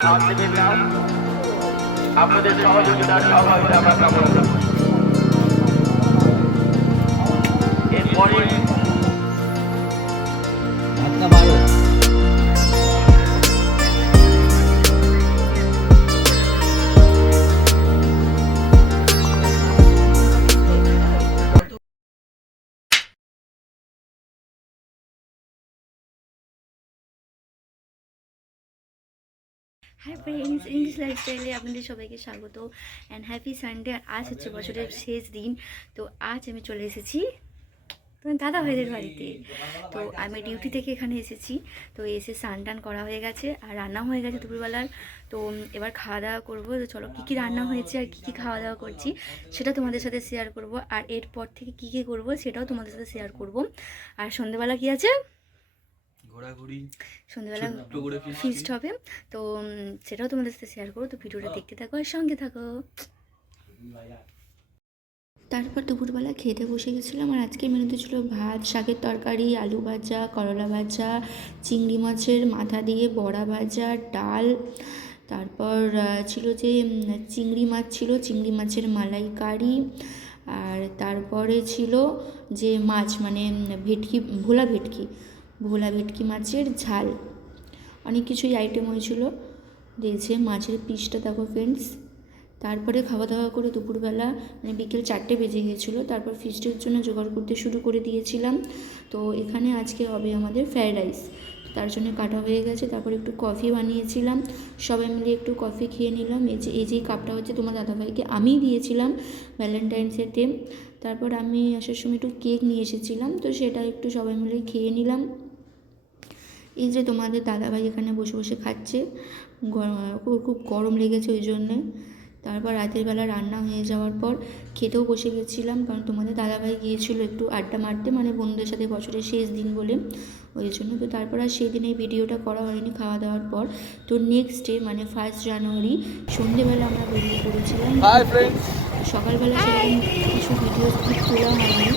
আপনাদের সহযোগিতার সহযোগিতা আমরা কামনা করি। এরপরে হাই ফ্রেন্ডস, ইংলিশ লাইফস্টাইলে আপনাদের সবাইকে স্বাগত অ্যান্ড হ্যাপি সানডে। আজ হচ্ছে বছরের শেষ দিন। তো আজ আমি চলে এসেছি তোমার দাদা ভাইদের বাড়িতে। তো আমি ডিউটি থেকে এখানে এসেছি। তো এসে স্নান টান করা হয়ে গেছে আর রান্না হয়ে গেছে দুপুরবেলার। তো এবার খাওয়া দাওয়া করবো। তো চলো কী কী রান্না হয়েছে আর কী কী খাওয়া দাওয়া করছি সেটা তোমাদের সাথে শেয়ার করব। আর এরপর থেকে কী কী করবো সেটাও তোমাদের সাথে শেয়ার করব। আর সন্ধ্যেবেলা কী আছে, সন্ধ্যেবেলা ফিস্ট হবে। তো সেটাও তোমাদের সাথে শেয়ার করো। তো ভিডিওটা দেখতে থাকো আর সঙ্গে থাকো। তারপর দুপুরবেলা খেতে বসে গেছিলাম। আর আজকের মেনুতে ছিল ভাত, শাকের তরকারি, আলু ভাজা, করলা ভাজা, চিংড়ি মাছের মাথা দিয়ে বড়া ভাজা, ডাল। তারপর ছিল যে চিংড়ি মাছ ছিল, চিংড়ি মাছের মালাইকারি। আর তারপরে ছিল যে মাছ মানে ভেটকি, ভোলা ভেটকি মাছের ঝাল। অনেক কিছুই আইটেম হয়েছিল। দিয়েছে মাছের পিসটা দেখো ফ্রেন্ডস। তারপরে খাওয়া দাওয়া করে দুপুরবেলা মানে বিকেল 4টে বেজে গিয়েছিলো। তারপর ফিস্টের জন্য জোগাড় করতে শুরু করে দিয়েছিলাম। তো এখানে আজকে হবে আমাদের ফ্রায়েড রাইস, তার জন্য কাটা হয়ে গেছে। তারপর একটু কফি বানিয়েছিলাম, সবাই মিলে একটু কফি খেয়ে নিলাম। এই যে কাপটা হচ্ছে তোমার দাদাভাইকে আমিই দিয়েছিলাম ভ্যালেন্টাইন্সের ডে। তারপর আমি আসার সময় একটু কেক নিয়ে এসেছিলাম, তো সেটা একটু সবাই মিলে খেয়ে নিলাম। এই যে তোমাদের দাদাভাই এখানে বসে বসে খাচ্ছে, খুব গরম লেগেছে ওই জন্যে। তারপর রাতের বেলা রান্না হয়ে যাওয়ার পর খেতেও বসে গেছিলাম, কারণ তোমাদের দাদাভাই গিয়েছিলো একটু আড্ডা মারতে, মানে বন্ধুদের সাথে বছরের শেষ দিন বলে ওই জন্য। তো তারপর আর সেই দিনে ভিডিওটা করা হয়নি খাওয়া দাওয়ার পর। তো নেক্সট ডে মানে 1 জানুয়ারি সন্ধেবেলা আমরা বেরিয়ে পড়েছিলাম। সকালবেলা সেরকম কিছু ভিডিও তোলা হয়নি।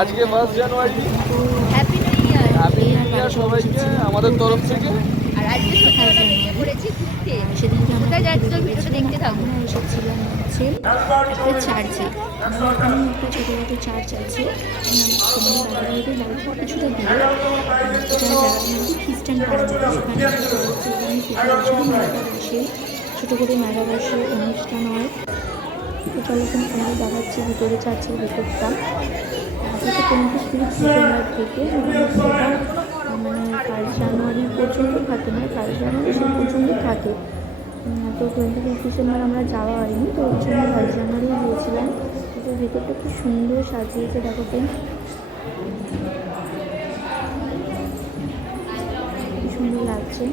আজকে 1 জানুয়ারি, তো হ্যাপি নিউ ইয়ার সবাইকে আমাদের তরফ থেকে। আর আজকে সকালবেলা বেরিয়ে পড়েছি ঘুরতে। সেদিনকে আমরা দেখতে থাকবো। আমরা এসেছিলাম হচ্ছে একটা চার্চে। এখানে একটা ছোটোখাটো চার্চ আছে, আমাদের দাদাভাইদের বাড়িতে কিছুটা দূরে। এটা যারা নাকি খ্রিস্টান পাড়া বলে, সেখানে একটা চার্চ। এখানে প্রতি বছরই মেলা বসে, ছোটো করে মেলা বসে, অনুষ্ঠান হয়। তো চলো আমরা দেখাচ্ছি ভিতরে চার্চের ভিতরটা। এটা 25 ডিসেম্বর থেকে মানে 1 জানুয়ারি পর্যন্ত থাকে, মানে 1 জানুয়ারি সে পর্যন্ত থাকে। তো 25 ডিসেম্বর আমরা যাওয়া হয়নি, তো ওই জন্য 1 জানুয়ারি গিয়েছিলাম। তো ভেতরটা খুব সুন্দর সাজিয়েছে দেখো ফ্রেন্ড, খুব সুন্দর লাগছে।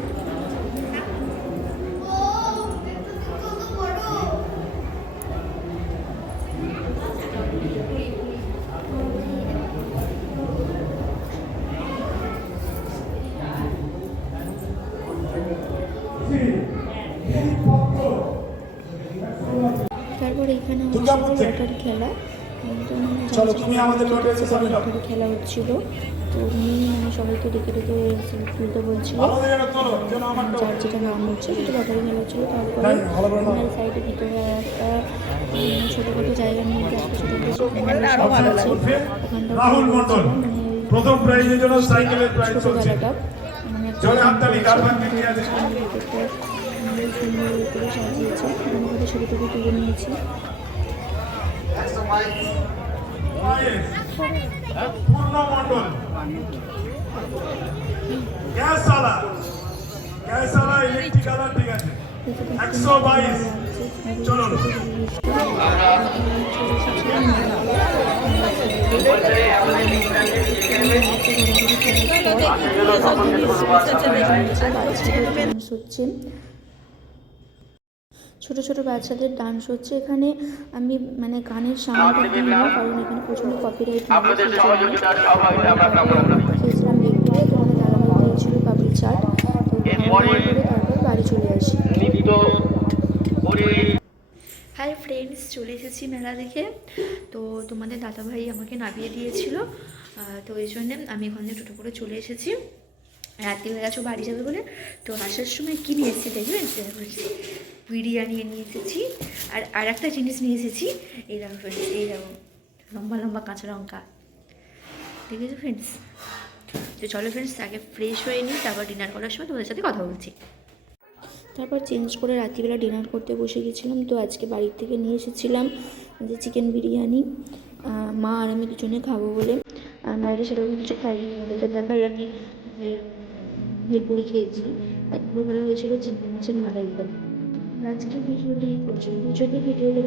তারপর এখানে হচ্ছে লটারি খেলা। লটারি খেলা হচ্ছিল। তো উনি মানে সবাইকে ডেকে ডেকে তুলতে বলছিল, যার যেটা নাম হচ্ছে সেটা লটারি খেলা হচ্ছিল। তারপরে ওনার সাইডে ভিতরে একটা ছোটোখাটো জায়গার মধ্যে একটা ছোটো প্রথম প্রাইজের জন্য সাইকেলের প্রাইজ চলছে। সুন্দর করে সাজিয়েছে। আমি ওদের ছবি টবি তুলে নিয়েছি। পূর্ণ মণ্ডল গ্যাসওয়ালা ইলেকট্রিক আলা, ঠিক আছে 122। চলুন হচ্ছে ছোটো ছোটো বাচ্চাদের ডান্স হচ্ছে। এখানে আমি মানে গানের সামনে দিইনি, কারণ এখানে প্রচণ্ড কপিরাইট খেয়েছিলাম দেখতে। তোমাদের দাদাভাই দিয়েছিল পাপড়ি চাট। তো তারপর বাড়ি চলে আসি। হাই ফ্রেন্ডস, চলে এসেছি মেলা দেখে। তো তোমাদের দাদাভাই আমাকে নামিয়ে দিয়েছিল, তো এই জন্যে আমি এখান থেকে টোটো করে চলে এসেছি। রাত্রি হয়ে গেছে ও বাড়ি যাবে বলে। তো আসার সময় কী নিয়ে এসেছি দেখবেন, বিরিয়ানি নিয়ে এসেছি। আর একটা জিনিস নিয়ে এসেছি, এই দেখো ফ্রেন্ডস, এই দেখো লম্বা লম্বা কাঁচা লঙ্কা, ঠিক আছে ফ্রেন্ডস। তো চলো ফ্রেন্ডস, আগে ফ্রেশ হয়ে নিই, তারপর ডিনার করার সময় তোমাদের সাথে কথা বলছি। তারপর চেঞ্জ করে রাত্রিবেলা ডিনার করতে বসে গেছিলাম। তো আজকে বাড়ির থেকে নিয়ে এসেছিলাম যে চিকেন বিরিয়ানি, মা আর আমি দুজনে খাবো বলে। আর বাইরে সেরকম কিছু খাইনি, ওদের দেখাই আমি ভেলপুরি খেয়েছি। আর দুপুরবেলা হয়েছিল চিংড়ি মাছের মালাইকারি। আজকে ভিডিওটি যদি ভিডিওটি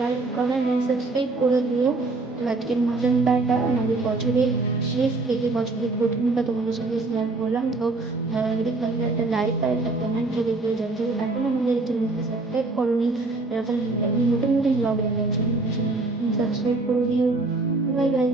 লাইক কমেন্ট অ্যান্ড সাবস্ক্রাইব করে দিও। তো আজকের মটনটা আমাদের বছরের শেষ থেকে বছরের প্রথমটা তোমাদের সঙ্গে শেয়ার করলাম। তো যদি তোমাদের একটা লাইক আর একটা কমেন্ট করে দিও, যাতে এখন আমাদের চ্যানেলকে সাবস্ক্রাইব করোনি, এরকম নতুন নতুন ব্লগ দেখার জন্য সাবস্ক্রাইব করে দিও। Bye bye.